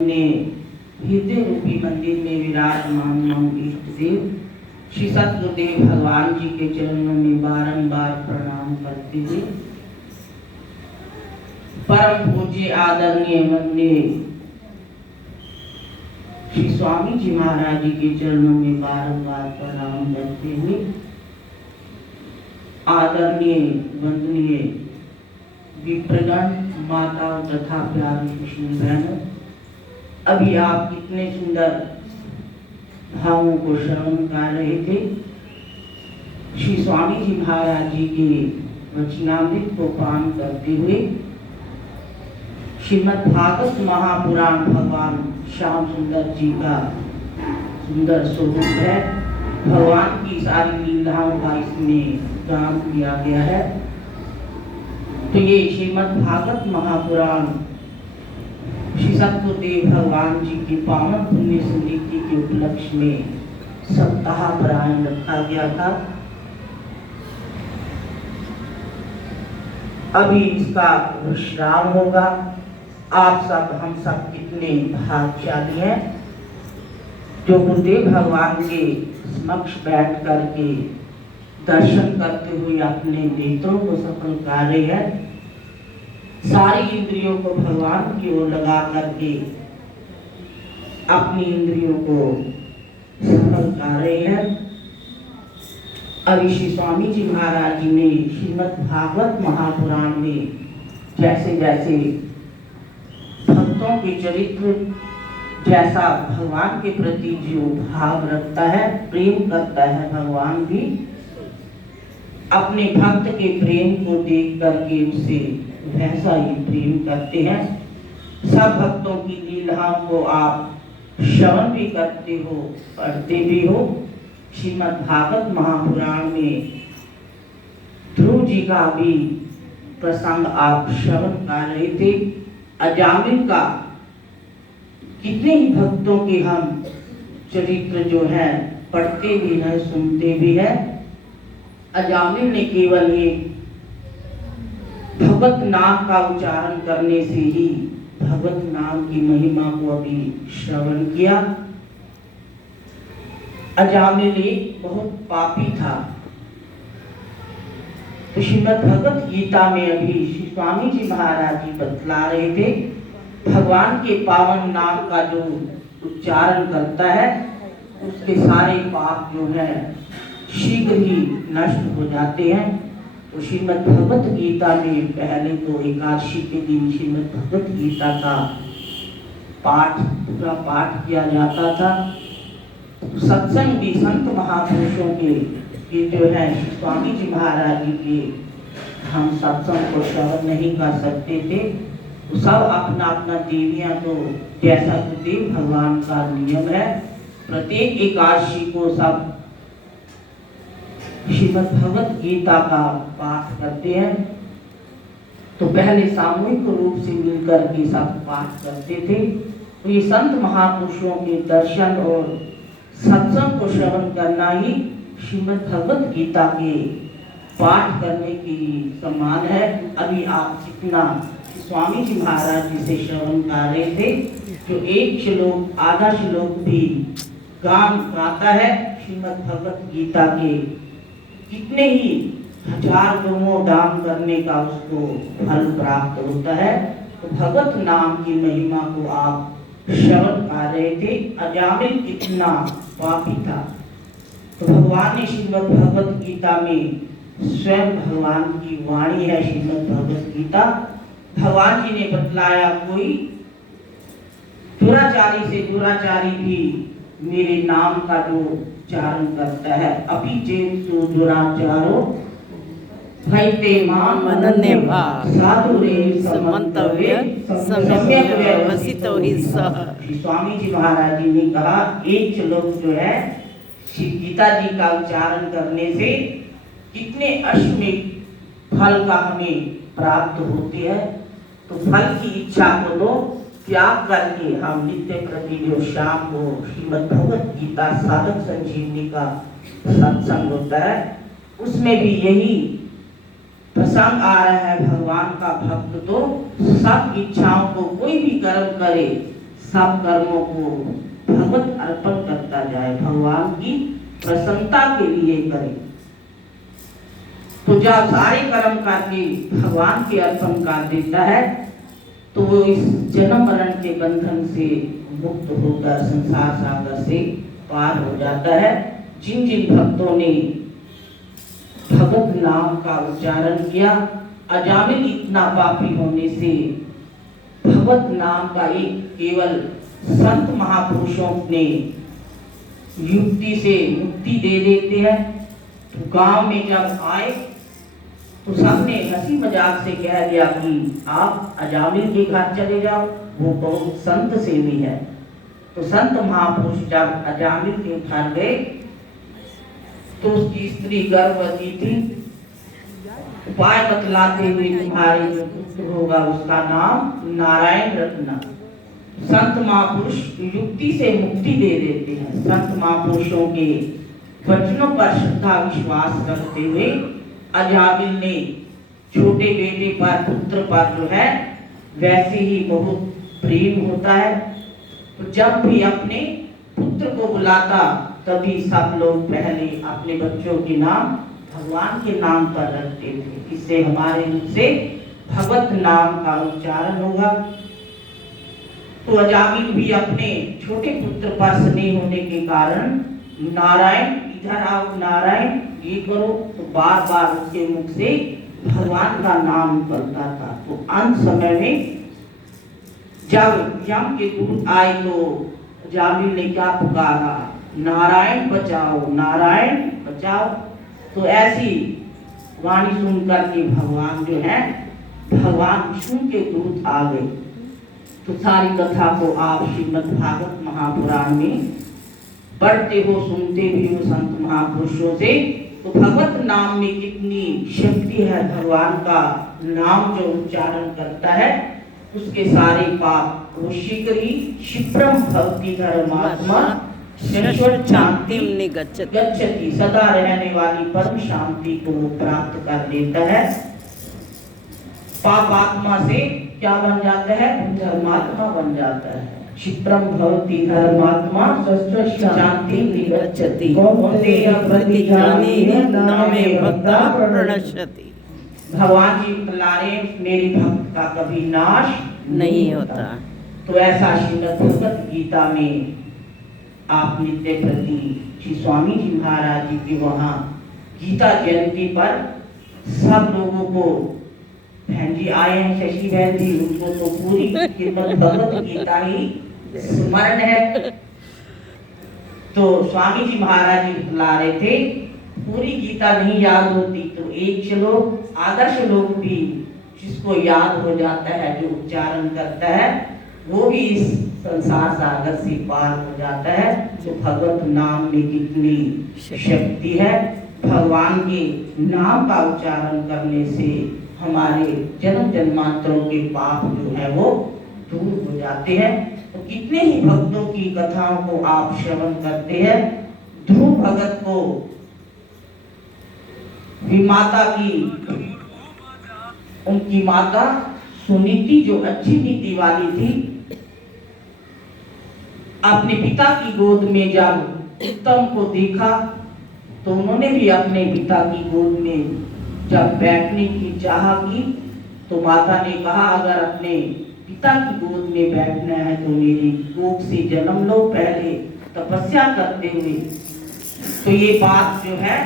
ने हृदय रूपी मंदिर में विराजमान मम इष्ट देव श्री सतगुरुदेव भगवान जी के चरणों में बारंबार प्रणाम करते हुए परम पूज्य आदरणीय वंदनीय श्री स्वामी जी महाराज जी के चरणों में बारंबार प्रणाम करते हुए आदरणीय वंदनीय विप्रगण माताओं तथा प्यारी कृष्ण बहनों, अभी आप कितने सुंदर भावों को श्रवण कर रहे थे। श्री स्वामी जी महाराज जी के वचनामृत को पान करते हुए श्रीमद् भागवत महापुराण भगवान श्याम सुंदर जी का सुंदर स्वरूप है। भगवान की सारी लीलाओं का इसमें गान किया गया है। तो ये श्रीमद् भागवत महापुराण श्री सतगुरुदेव भगवान जी की पावन पुण्य स्मृति के उपलक्ष्य में सप्ताह परायण रखा गया था। अभी इसका विश्राम होगा। आप सब हम सब कितने भाग्यशाली हैं जो गुरुदेव भगवान के समक्ष बैठ करके दर्शन करते हुए अपने नेत्रों को सफल कर रहे हैं। सारी इंद्रियों को भगवान की ओर लगा करके अपनी इंद्रियों को सफल कर रहे हैं। अभी श्री स्वामी जी महाराज जी ने श्रीमद् भागवत महापुराण में जैसे जैसे भक्तों के चरित्र, जैसा भगवान के प्रति जो भाव रखता है, प्रेम करता है, भगवान भी अपने भक्त के प्रेम को देख करके उसे वैसा ही प्रेम करते हैं। सब भक्तों की लीलाओं को आप श्रवण भी करते हो, पढ़ते भी हो। श्रीमद् भागवत महापुराण में ध्रुव जी का भी प्रसंग आप श्रवण कर रहे थे। अजामिल का कितने ही भक्तों के हम चरित्र जो है पढ़ते भी हैं, सुनते भी हैं। अजामिल ने केवल एक भगवत नाम का उच्चारण करने से ही भगवत नाम की महिमा को अभी श्रवण किया। अजामिल एक बहुत पापी था। तो श्रीमद् भगवत गीता में अभी श्री स्वामी जी महाराज जी बतला रहे थे, भगवान के पावन नाम का जो उच्चारण करता है उसके सारे पाप जो है शीघ्र ही नष्ट हो जाते हैं। तो श्रीमद् भगवत गीता में पहले तो एकादशी के दिन श्रीमद् भगवत गीता का पूरा पाठ किया जाता था। तो सत्संग भी संत महापुरुषों के जो है स्वामी जी महाराज जी के हम सत्संग को श्रवण नहीं कर सकते थे। तो सब अपना अपना देवियां, तो जैसा गुरुदेव भगवान का नियम है, प्रत्येक एकादशी को सब श्रीमद् भगवत गीता का पाठ करते हैं। तो पहले सामूहिक रूप से मिलकर के सब पाठ करते थे। तो ये संत महापुरुषों के दर्शन और सत्संग को श्रवण करना ही श्रीमद् भगवत गीता के पाठ करने की समान है। अभी आप जितना स्वामी जी महाराज जी से श्रवण कर रहे थे, जो एक श्लोक आधा श्लोक भी गान गाता है श्रीमद् भगवत गीता के, कितने ही हजार गौओं दान करने का उसको फल प्राप्त होता है। तो भगवत नाम की महिमा को आप श्रवण कर रहे थे। अजामिल कितना पापी था। तो भगवान ने श्रीमद् भगवत गीता में स्वयं भगवान की वाणी है श्रीमद् भगवत गीता। भगवान जी ने बतलाया, कोई दुराचारी से दुराचारी भी मेरे नाम का जो उच्चारण करता है, अभी जेतु दुराचारो भयते माम अनन्य भाव साधुरे समंतव्य सम्यक व्यवसितो हि सः। स्वामी जी महाराज जी ने कहा, एक श्लोक जो है श्री गीता जी का उच्चारण करने से कितने अश्वमेध फल का हमें प्राप्त होते हैं। तो फल की इच्छा को तो त्याग करके हम नित्य प्रति जो शाम को श्रीमद् भगवत गीता साधक संजीवनी का सत्संग होता है, उसमें भी यही प्रसंग आ रहा है। भगवान का भक्त तो सब इच्छाओं को, कोई भी कर्म करे, सब कर्मों को भगवत अर्पण करता जाए, भगवान की प्रसन्नता के लिए करे। तो जब सारे कर्म करके भगवान के अर्पण कर देता है तो वो इस जन्म मरण के बंधन से मुक्त होकर संसार सागर से पार हो जाता है। जिन जिन भक्तों ने भगवत नाम का उच्चारण किया, अजामिल इतना पापी होने से भगवत नाम का एक केवल संत महापुरुषों ने युक्ति से मुक्ति दे देते हैं। तो गांव में जब आए तो सबने हंसी मजाक से कह दिया कि आप अजामिल के घर चले जाओ, वो बहुत संत सेवी है। तो संत महापुरुष जब अजामिल के घर गए तो उसकी स्त्री गर्भवती थी। उपाय बतलाते हुए तुम्हारे जो पुत्र होगा उसका नाम नारायण रखना। संत महापुरुष युक्ति से मुक्ति दे देते हैं। संत महापुरुषों के वचनों पर श्रद्धा विश्वास रखते हुए अजामिल ने छोटे बेटे पर, पुत्र पर जो है वैसे ही बहुत प्रेम होता है। तो जब भी अपने पुत्र को बुलाता तभी सब लोग पहले अपने बच्चों के नाम भगवान के नाम पर रखते थे। इससे हमारे मुख से भगवत नाम का उच्चारण होगा। तो अजामिल भी अपने छोटे पुत्र पर स्नेह होने के कारण नारायण, इधर आओ नारायण, ये करो, तो बार बार उसके मुख से भगवान का नाम निकलता था। तो अंत समय में जब यम के दूत आए तो अजामिल ने क्या पुकारा, नारायण बचाओ, नारायण बचाओ। तो ऐसी वाणी सुनकर के भगवान जो है, भगवान विष्णु के दूत आ गए। तो सारी कथा को आप श्रीमद् भागवत महापुराण में पढ़ते हो, सुनते भी हो संत महापुरुषों से। तो भगवत नाम में कितनी शक्ति है। भगवान का नाम जो उच्चारण करता है उसके सारे पाप वो शीघ्र ही क्षिप्रम भक्ति धर्मात्मा शाश्वत शांति गच्छति, सदा रहने वाली परम शांति को वो प्राप्त कर लेता है। पाप आत्मा से क्या बन जाता है, धर्मात्मा बन जाता है। क्षिप्रम भवति धर्मात्मा शाश्वत शांति गच्छति, कौन्तेय प्रतिजानीहि नामे भक्ता प्रणश्यति। भगवान जी बता रहे मेरी भक्त का कभी नाश नहीं होता। तो ऐसा श्रीमद् भगवत गीता में आप नित्य प्रति श्री स्वामी जी महाराज जी के वहाँ गीता जयंती पर सब लोगों को, बहन जी आए हैं शशि बहन जी, उनको तो पूरी श्रीमद् भगवत गीता ही स्मरण है। तो स्वामी जी महाराज जी बता रहे थे पूरी गीता नहीं याद होती तो एक चलो आदर्श लोग भी जिसको याद हो जाता है, जो उच्चारण करता है, वो भी इस संसार सागर से पार हो जाता है। जो भगवत नाम में कितनी शक्ति है। भगवान के नाम का उच्चारण करने से हमारे जन्म जन्मांतरों के पाप जो है वो दूर हो जाते हैं। तो कितने ही भक्तों की कथाओं को आप श्रवण करते हैं। ध्रुव भगत को माता की, उनकी माता सुनीति जो अच्छी नीति वाली थी, अपने पिता की गोद में जब उत्तम को देखा तो उन्होंने भी अपने पिता की गोद में जब बैठने की चाह की तो माता ने कहा अगर अपने पिता की गोद में बैठना है तो मेरी कोख से जन्म लो, पहले तपस्या करते हुए। तो ये बात जो है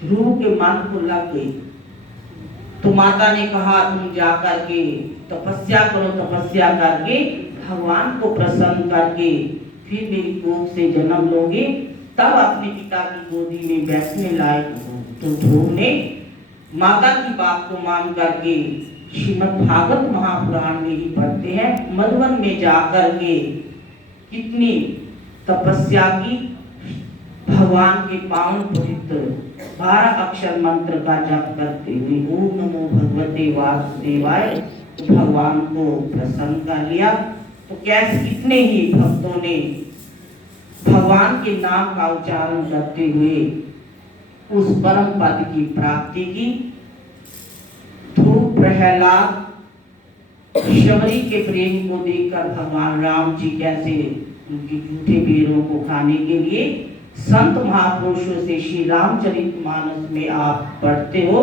ध्रुव के मन को लग गई। तो माता ने कहा तुम जाकर के तपस्या करो, तपस्या करके भगवान को प्रसन्न करके फिर मेरी कोख से जन्म लोगे, तब अपने पिता की गोदी में बैठने लायक हो। तो ध्रुव ने माता की बात को मान करके श्रीमद् भागवत महापुराण में ही पढ़ते हैं, मधुवन में जाकर के कितनी तपस्या की, भगवान के पावन पवित्र 12 अक्षर मंत्र का जप करते हुए ओम नमो भगवते वासुदेवाय भगवान को प्रसन्न कर लिया। तो कैसे कितने ही भक्तों ने भगवान के नाम का उच्चारण करते हुए उस परम पद की प्राप्ति की। ध्रुव, प्रहलाद, शबरी के प्रेम को देखकर भगवान राम जी कैसे उनके झूठे बेरों को खाने के लिए संत महापुरुषों से श्री रामचरितमानस में आप पढ़ते हो,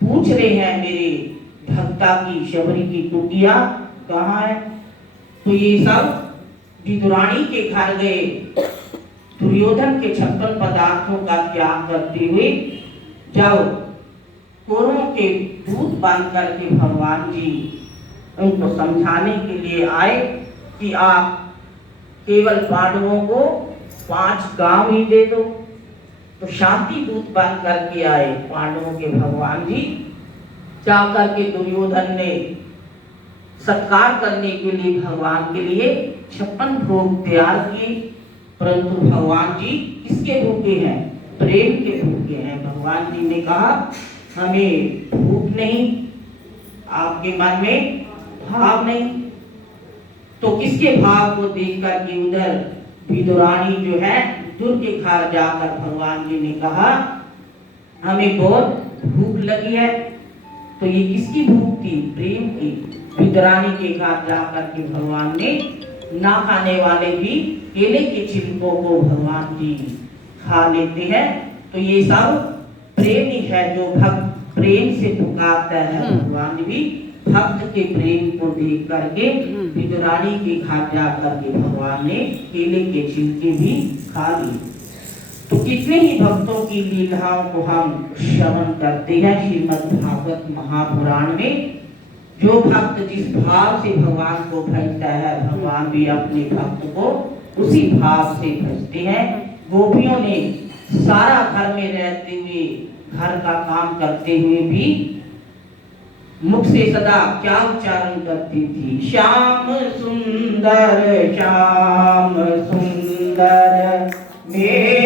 पूछ रहे हैं मेरे भक्ता की शबरी की कुटिया कहाँ है। तो ये सब विदुरानी के घर गए, दुर्योधन के 56 पदार्थों का त्याग करते हुए जाओ कौरवों के दूत बांध करके भगवान जी उनको समझाने के लिए आए कि आप केवल पांडवों को 5 गांव ही दे दो। तो शांति दूत बन करके आए पांडवों के भगवान जी, जाकर के दुर्योधन ने सत्कार करने के लिए भगवान के लिए 56 भोग तैयार किए, परंतु भगवान जी किसके भूखे हैं? प्रेम के भूखे हैं। भगवान जी ने कहा हमें भूख नहीं, आपके मन में भाव नहीं। तो किसके भाव को देख कर के उधर विदुरानी जो है दुर्ग के घर जाकर भगवान जी ने कहा हमें बहुत भूख लगी है। तो ये किसकी भूख थी? प्रेम की। विदुरानी के घर जाकर के भगवान ने ना खाने वाले भी केले के छिलकों को भगवान जी खा लेते हैं। तो ये सब प्रेम ही है, जो भक्त प्रेम से पुकारता है भगवान भी भक्त के प्रेम को देख करके विदुरानी के घर जा करके भगवान ने केले के छिलके भी खा लिए। तो कितने ही भक्तों की लीलाओं को हम श्रवण करते हैं श्रीमद् भागवत महापुराण में। जो भक्त जिस भाव से भगवान को भजता है, भगवान भी अपने भक्त को उसी भाव से भजते हैं। गोपियों ने सारा घर में रहते हुए, घर का काम करते हुए भी मुख से सदा क्या उच्चारण करती थी? श्याम सुंदर मेरे